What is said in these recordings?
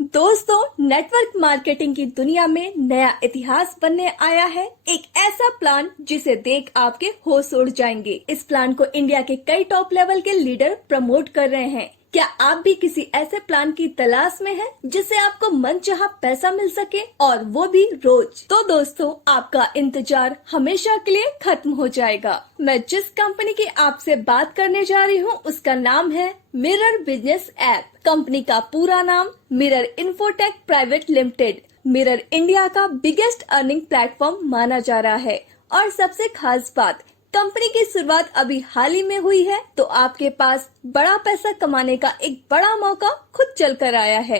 दोस्तों, network marketing की दुनिया में नया इतिहास बनने आया है। एक ऐसा प्लान जिसे देख आपके होश उड़ जाएंगे। इस प्लान को इंडिया के कई टॉप लेवल के लीडर प्रमोट कर रहे हैं। क्या आप भी किसी ऐसे प्लान की तलाश में हैं जिससे आपको मनचाहा पैसा मिल सके और वो भी रोज? तो दोस्तों, आपका इंतजार हमेशा के लिए खत्म हो जाएगा। मैं जिस कंपनी की आपसे बात करने जा रही हूँ उसका नाम है मिरर बिजनेस ऐप। कंपनी का पूरा नाम mirror infotech private limited. Mirror India का बिगेस्ट अर्निंग प्लेटफॉर्म माना जा रहा है और सबसे खास बात, कंपनी की शुरुआत अभी हाल ही में हुई है, तो आपके पास बड़ा पैसा कमाने का एक बड़ा मौका खुद चल कर आया है।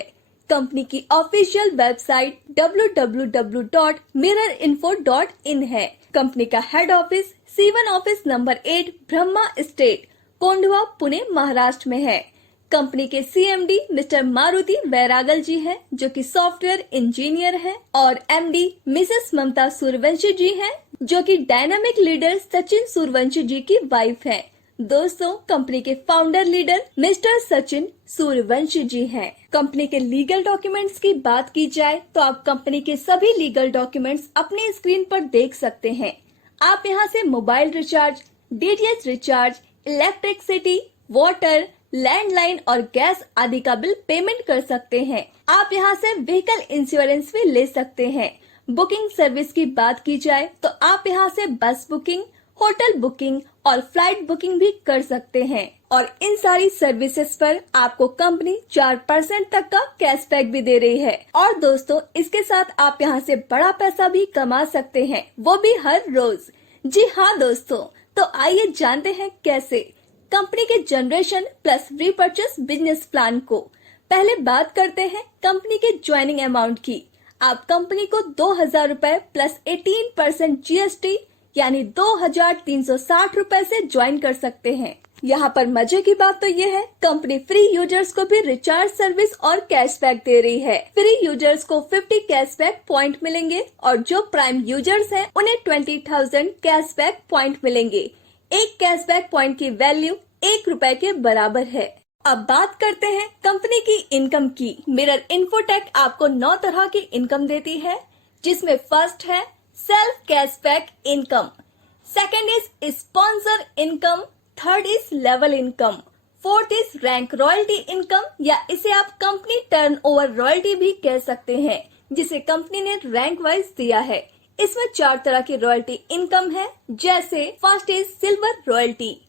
कंपनी की ऑफिशियल वेबसाइट www.mirrorinfo.in है। कंपनी का head office C1 office number 8 Brahma state, Kondhwa, Pune, Maharashtra में है। कंपनी के CMD मिस्टर मारुति वैरागल जी हैं, जो कि सॉफ्टवेयर इंजीनियर हैं, और MD मिसेस ममता सूर्यवंशी जी हैं, जो कि डायनामिक लीडर सचिन सूर्यवंशी जी की वाइफ हैं। दोस्तों, कंपनी के founder leader mister Sachin Suryavanshi ji हैं। कंपनी के लीगल डॉक्यूमेंट्स की बात की जाए तो आप कंपनी के सभी लीगल डॉक्यूमेंट्स अपने स्क्रीन पर देख सकते हैं। आप यहां से mobile recharge, DTH recharge, electricity, water, landline और गैस आदि का बिल पेमेंट कर सकते हैं। आप यहां से व्हीकल इंश्योरेंस भी ले सकते हैं। बुकिंग सर्विस की बात की जाए तो आप यहां से बस बुकिंग, होटल बुकिंग और फ्लाइट बुकिंग भी कर सकते हैं, और इन सारी सर्विसेज पर आपको कंपनी 4% तक का कैशबैक भी दे रही है। और दोस्तों, इसके साथ आप यहां से बड़ा पैसा भी कमा सकते हैं, वो भी हर रोज। जी हाँ दोस्तों, तो आइए जानते हैं कैसे। कंपनी के generation plus repurchase business plan को पहले बात करते हैं कंपनी के ज्वाइनिंग अमाउंट की। आप कंपनी को 2,000 रूपए प्लस 18% GST यानी 2,360 रूपए से ज्वाइन कर सकते हैं। यहाँ पर मजे की बात तो ये है, कंपनी फ्री यूजर्स को भी रिचार्ज सर्विस और कैशबैक दे रही है। फ्री यूजर्स को 50 कैशबैक पॉइंट मिलेंगे और जो प्राइम यूजर्स हैं उन्हें 20,000 कैशबैक पॉइंट मिलेंगे। एक कैशबैक पॉइंट की वैल्यू 1 रुपए के बराबर है। अब बात करते हैं कंपनी की इनकम की। मिरर इन्फोटेक आपको 9 तरह की इनकम देती है, जिसमें फर्स्ट है self cashback income, second is sponsor income, third is level income, fourth is rank royalty income, या इसे आप कंपनी टर्नओवर रॉयल्टी भी कह सकते हैं, जिसे कंपनी ने रैंक वाइज दिया है। इसमें 4 तरह की रॉयल्टी इनकम है, जैसे first is silver royalty,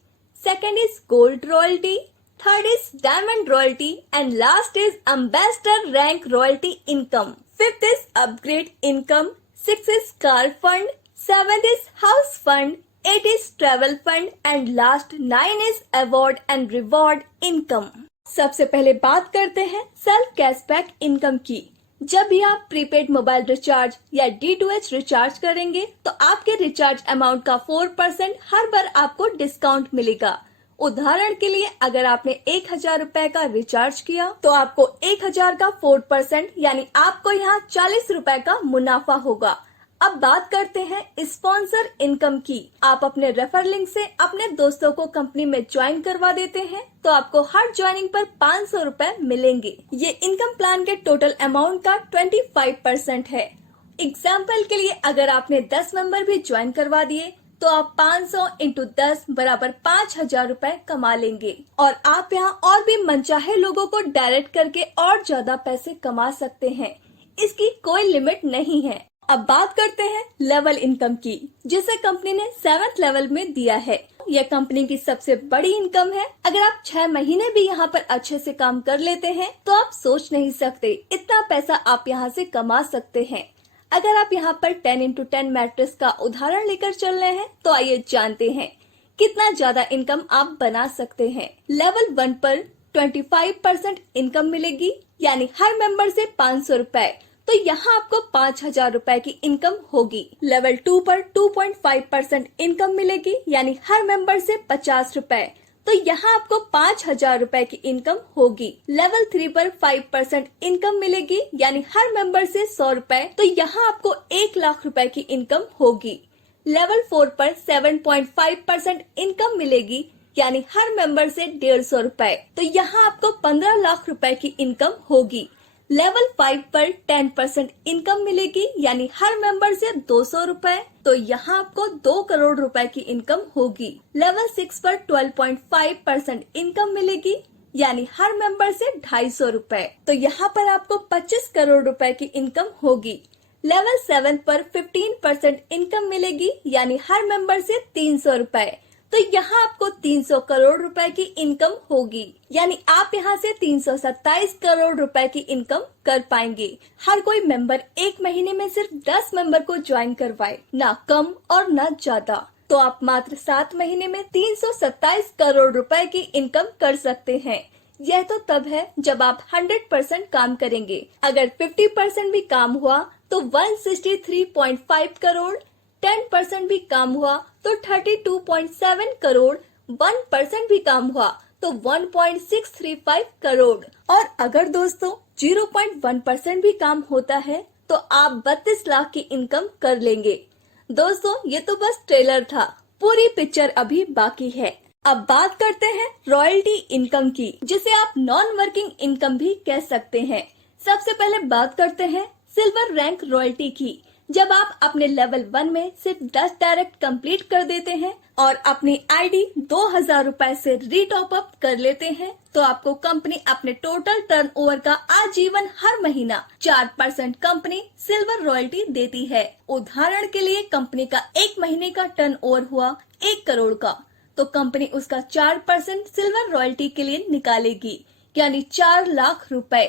second is gold royalty, third is diamond royalty and last is ambassador rank royalty income. Fifth is upgrade income, six is car fund, seventh is house fund, 8 is travel fund and last 9 is award and reward income. सबसे पहले बात करते हैं self cashback income की। जब भी आप prepaid mobile recharge या D2H रिचार्ज करेंगे तो आपके रिचार्ज अमाउंट का 4% हर बार आपको डिस्काउंट मिलेगा। उदाहरण के लिए, अगर आपने 1,000 रूपए का रिचार्ज किया तो आपको 1,000 का 4% यानी आपको यहाँ 40 रूपए का मुनाफा होगा। अब बात करते हैं स्पॉन्सर इनकम की। आप अपने रेफर लिंक से अपने दोस्तों को कंपनी में ज्वाइन करवा देते हैं तो आपको हर ज्वाइनिंग पर 500 रूपए मिलेंगे। ये इनकम प्लान के टोटल अमाउंट का 25% है। एग्जाम्पल के लिए, अगर आपने 10 मेंबर भी ज्वाइन करवा दिए तो आप 500 इंटू 10 बराबर 5,000 रूपए कमा लेंगे, और आप यहाँ और भी मनचाहे लोगों को डायरेक्ट करके और ज्यादा पैसे कमा सकते हैं। इसकी कोई लिमिट नहीं है। अब बात करते हैं लेवल इनकम की, जिसे कंपनी ने 7th लेवल में दिया है। यह कंपनी की सबसे बड़ी इनकम है। अगर आप 6 महीने भी यहाँ पर अच्छे से काम कर लेते हैं तो आप सोच नहीं सकते इतना पैसा आप यहाँ से कमा सकते हैं। अगर आप यहाँ पर 10x10 मैट्रिक्स का उदाहरण लेकर चल रहे हैं तो आइए जानते हैं कितना ज्यादा इनकम आप बना सकते हैं। लेवल 1 पर 25% इनकम मिलेगी, यानी हर मेंबर से 500 रूपए, तो यहाँ आपको 5,000 रूपए की इनकम होगी। लेवल 2 पर 2.5% इनकम मिलेगी, यानी हर मेंबर से 50 रूपए, तो यहाँ आपको 5,000 रूपए की इनकम होगी। लेवल 3 पर 5% इनकम मिलेगी, यानी हर मेंबर से 100 रूपए, तो यहाँ आपको 1 लाख रूपए की इनकम होगी। लेवल 4 पर 7.5% इनकम मिलेगी, यानी हर मेंबर से 150 रूपए, तो यहाँ आपको 15 लाख रूपए की इनकम होगी। लेवल 5 पर 10% इनकम मिलेगी, यानी हर मेंबर से 200 रुपए, तो यहाँ आपको 2 करोड़ रुपए की इनकम होगी। लेवल 6 पर 12.5% इनकम मिलेगी, यानी हर मेंबर से 250 रुपए, तो यहाँ पर आपको 25 करोड़ रुपए की इनकम होगी। लेवल 7 पर 15% इनकम मिलेगी, यानी हर मेंबर से 300 रुपए, तो यहाँ आपको 300 करोड़ रुपए की इनकम होगी, यानी आप यहाँ से 327 करोड़ रुपए की इनकम कर पाएंगे। हर कोई मेंबर एक महीने में सिर्फ 10 मेंबर को ज्वाइन करवाए, ना कम और ना ज्यादा, तो आप मात्र 7 महीने में 327 करोड़ रुपए की इनकम कर सकते हैं। यह तो तब है जब आप 100% काम करेंगे। अगर 50% भी काम हुआ तो 163.5 करोड़, 10% भी काम हुआ तो 32.7 करोड़, 1% भी काम हुआ तो 1.635 करोड़, और अगर दोस्तों 0.1% भी काम होता है तो आप 32 लाख की इनकम कर लेंगे। दोस्तों ये तो बस ट्रेलर था, पूरी पिक्चर अभी बाकी है। अब बात करते हैं रॉयल्टी इनकम की, जिसे आप नॉन वर्किंग इनकम भी कह सकते हैं। सबसे पहले बात करते हैं सिल्वर रैंक रॉयल्टी की। जब आप अपने लेवल 1 में सिर्फ 10 डायरेक्ट कंप्लीट कर देते हैं और अपनी आईडी 2000 रुपए से रीटॉप अप कर लेते हैं, तो आपको कंपनी अपने टोटल टर्नओवर का आजीवन हर महीना 4% कंपनी सिल्वर रॉयल्टी देती है। उदाहरण के लिए कंपनी का एक महीने का टर्नओवर हुआ 1 करोड़ का, तो कंपनी उसका 4% सिल्वर रॉयल्टी के लिए निकालेगी, यानी 4 लाख रुपए।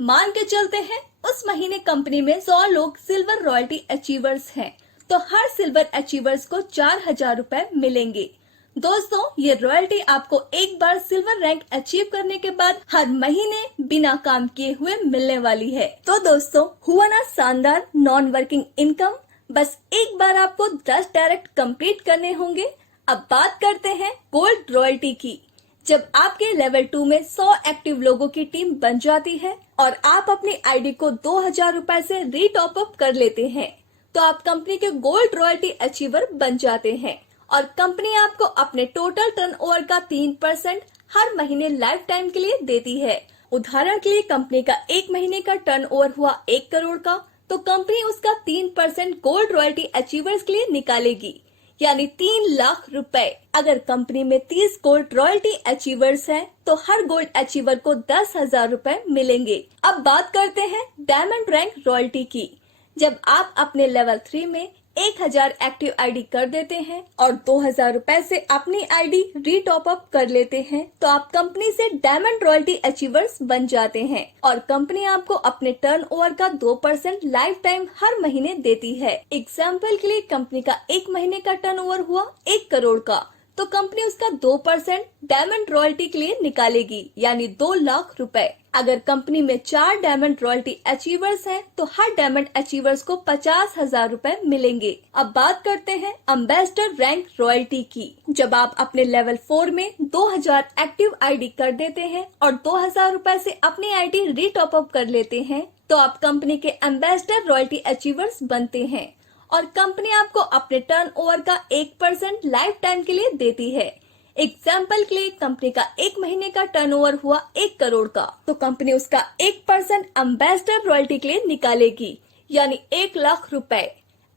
मान के चलते हैं उस महीने कंपनी में 100 लोग सिल्वर रॉयल्टी अचीवर्स हैं, तो हर सिल्वर अचीवर्स को 4000 रुपए मिलेंगे। दोस्तों ये रॉयल्टी आपको एक बार सिल्वर रैंक अचीव करने के बाद हर महीने बिना काम किए हुए मिलने वाली है। तो दोस्तों हुआ ना शानदार नॉन वर्किंग इनकम। बस एक बार आपको 10 डायरेक्ट कंप्लीट करने होंगे। अब बात करते हैं गोल्ड रॉयल्टी की। जब आपके लेवल 2 में 100 एक्टिव लोगों की टीम बन जाती है और आप अपनी आईडी को 2000 रुपए से रीटॉप अप कर लेते हैं, तो आप कंपनी के गोल्ड रॉयल्टी अचीवर बन जाते हैं और कंपनी आपको अपने टोटल टर्नओवर का 3% हर महीने लाइफ टाइम के लिए देती है। उदाहरण के लिए कंपनी का एक महीने का टर्नओवर हुआ 1 करोड़ का, तो कंपनी उसका 3% गोल्ड रॉयल्टी अचीवर्स के लिए निकालेगी, यानी 3 लाख रुपए। अगर कंपनी में 30 गोल्ड रॉयल्टी अचीवर्स हैं, तो हर गोल्ड अचीवर को 10,000 रुपए मिलेंगे। अब बात करते हैं डायमंड रैंक रॉयल्टी की। जब आप अपने लेवल 3 में 1000 एक्टिव आईडी कर देते हैं और 2000 रुपए से अपनी आईडी रीटॉप अप कर लेते हैं, तो आप कंपनी से डायमंड रॉयल्टी अचीवर्स बन जाते हैं और कंपनी आपको अपने टर्नओवर का 2% लाइफ टाइम हर महीने देती है। एग्जाम्पल के लिए कंपनी का एक महीने का टर्नओवर हुआ 1 करोड़ का, तो कंपनी उसका 2% डायमंड रॉयल्टी के लिए निकालेगी, यानी 2 लाख रुपए। अगर कंपनी में 4 डायमंड रॉयल्टी अचीवर्स हैं, तो हर डायमंड अचीवर्स को 50,000 रुपए मिलेंगे। अब बात करते हैं एम्बेसडर रैंक रॉयल्टी की। जब आप अपने लेवल 4 में 2000 एक्टिव आईडी कर देते हैं और 2000 रुपए से अपनी आईडी रीटॉप अप कर लेते हैं, तो आप कंपनी के एम्बेसडर रॉयल्टी अचीवर्स बनते हैं और कंपनी आपको अपने टर्नओवर का 1% लाइफ टाइम के लिए देती है। एग्जाम्पल के लिए कंपनी का एक महीने का टर्नओवर हुआ 1 करोड़ का, तो कंपनी उसका 1% एम्बेसडर रॉयल्टी के लिए निकालेगी, यानी 1 लाख रुपए।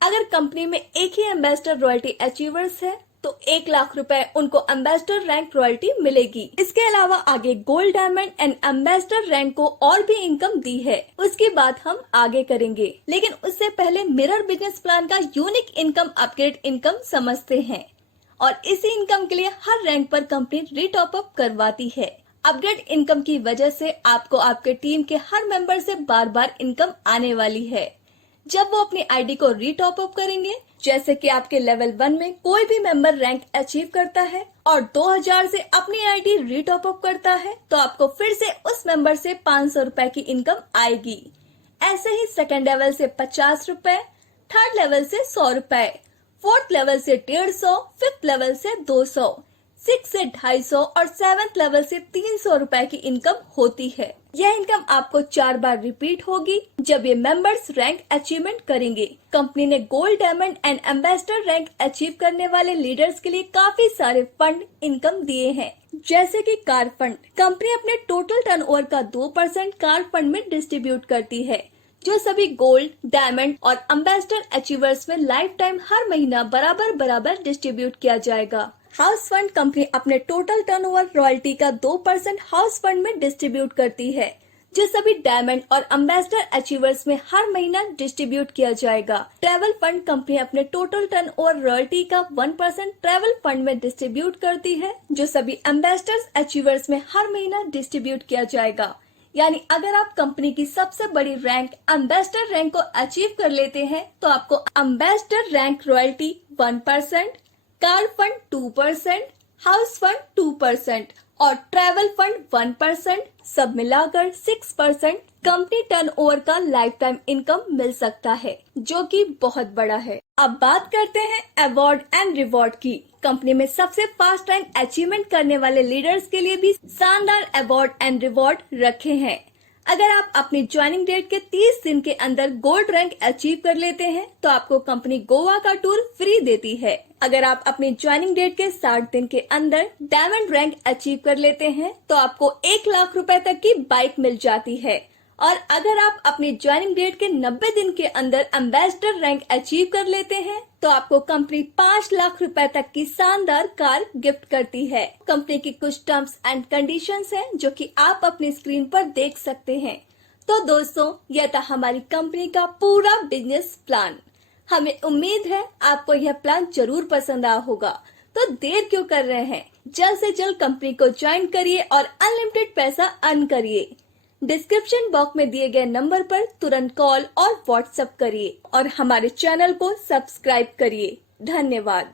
अगर कंपनी में एक ही एम्बेसडर रॉयल्टी अचीवर्स है, तो 1 लाख रुपए उनको एम्बेसडर रैंक रॉयल्टी मिलेगी। इसके अलावा आगे gold, diamond and ambassador rank को और भी इनकम दी है, उसकी बात हम आगे करेंगे। लेकिन उससे पहले मिरर बिजनेस प्लान का यूनिक इनकम अपग्रेड इनकम समझते हैं, और इसी इनकम के लिए हर रैंक पर कंपनी रीटॉप अप करवाती है। अपग्रेड इनकम की वजह से आपको आपके टीम के हर मेंबर से बार बार इनकम आने वाली है। जब वो अपनी आईडी को रीटॉप अप करेंगे, जैसे कि आपके लेवल 1 में कोई भी मेंबर रैंक अचीव करता है और 2000 से अपनी आईडी रीटॉप अप करता है, तो आपको फिर से उस मेंबर से 500 रुपए की इनकम आएगी। ऐसे ही सेकेंड लेवल से 50 रुपए, थर्ड लेवल से 100 रुपए, फोर्थ लेवल से 150, फिफ्थ लेवल से 200, 6 से 250 और 7th लेवल से 300 रुपए की इनकम होती है। यह इनकम आपको 4 बार रिपीट होगी जब ये मेंबर्स रैंक अचीवमेंट करेंगे। कंपनी ने gold, diamond and ambassador rank achieve करने वाले लीडर्स के लिए काफी सारे फंड इनकम दिए हैं, जैसे कि कार फंड। कंपनी अपने टोटल टर्नओवर का 2% कार फंड में डिस्ट्रीब्यूट करती है, जो सभी गोल्ड, डायमंड और एम्बेसडर अचीवर्स में लाइफ टाइम हर महीना बराबर डिस्ट्रीब्यूट किया जाएगा। हाउस फंड कंपनी अपने टोटल टर्नओवर रॉयल्टी का 2% हाउस फंड में डिस्ट्रीब्यूट करती है, जो सभी डायमंड और एम्बेसडर अचीवर्स में हर महीना डिस्ट्रीब्यूट किया जाएगा। ट्रैवल फंड कंपनी अपने टोटल टर्नओवर रॉयल्टी का 1% ट्रैवल फंड में डिस्ट्रीब्यूट करती है, जो सभी एम्बेसडर अचीवर्स में हर महीना डिस्ट्रीब्यूट किया जाएगा। यानी अगर आप कंपनी की सबसे बड़ी रैंक एम्बेसडर रैंक को अचीव कर लेते हैं तो आपको ambassador rank royalty 1%, car fund 2%, house fund 2% और ट्रैवल फंड 1%, सब मिलाकर 6% कंपनी टर्नओवर का लाइफ टाइम इनकम मिल सकता है, जो कि बहुत बड़ा है। अब बात करते हैं अवार्ड एंड रिवॉर्ड की। कंपनी में सबसे फास्ट रैंक अचीवमेंट करने वाले लीडर्स के लिए भी शानदार अवार्ड एंड रिवॉर्ड रखे हैं। अगर आप अपनी ज्वाइनिंग डेट के 30 दिन के अंदर गोल्ड रैंक अचीव कर लेते हैं तो आपको कंपनी गोवा का टूर फ्री देती है। अगर आप अपनी ज्वाइनिंग डेट के 60 दिन के अंदर डायमंड रैंक अचीव कर लेते हैं तो आपको 1 लाख रुपए तक की बाइक मिल जाती है। और अगर आप अपनी ज्वाइनिंग डेट के 90 दिन के अंदर एम्बेसडर रैंक अचीव कर लेते हैं तो आपको कंपनी 5 लाख रुपए तक की शानदार कार गिफ्ट करती है। कंपनी की कुछ टर्म्स एंड कंडीशंस हैं जो कि आप अपनी स्क्रीन पर देख सकते हैं। तो दोस्तों, यह था हमारी कंपनी का पूरा बिजनेस प्लान। हमें उम्मीद है आपको यह प्लान जरूर पसंद आया होगा। तो देर क्यों कर रहे हैं, जल्द से जल्द कंपनी को ज्वाइन करिए और अनलिमिटेड पैसा अर्न करिए। डिस्क्रिप्शन बॉक्स में दिए गए नंबर पर तुरंत कॉल और व्हाट्सएप करिए और हमारे चैनल को सब्सक्राइब करिए। धन्यवाद।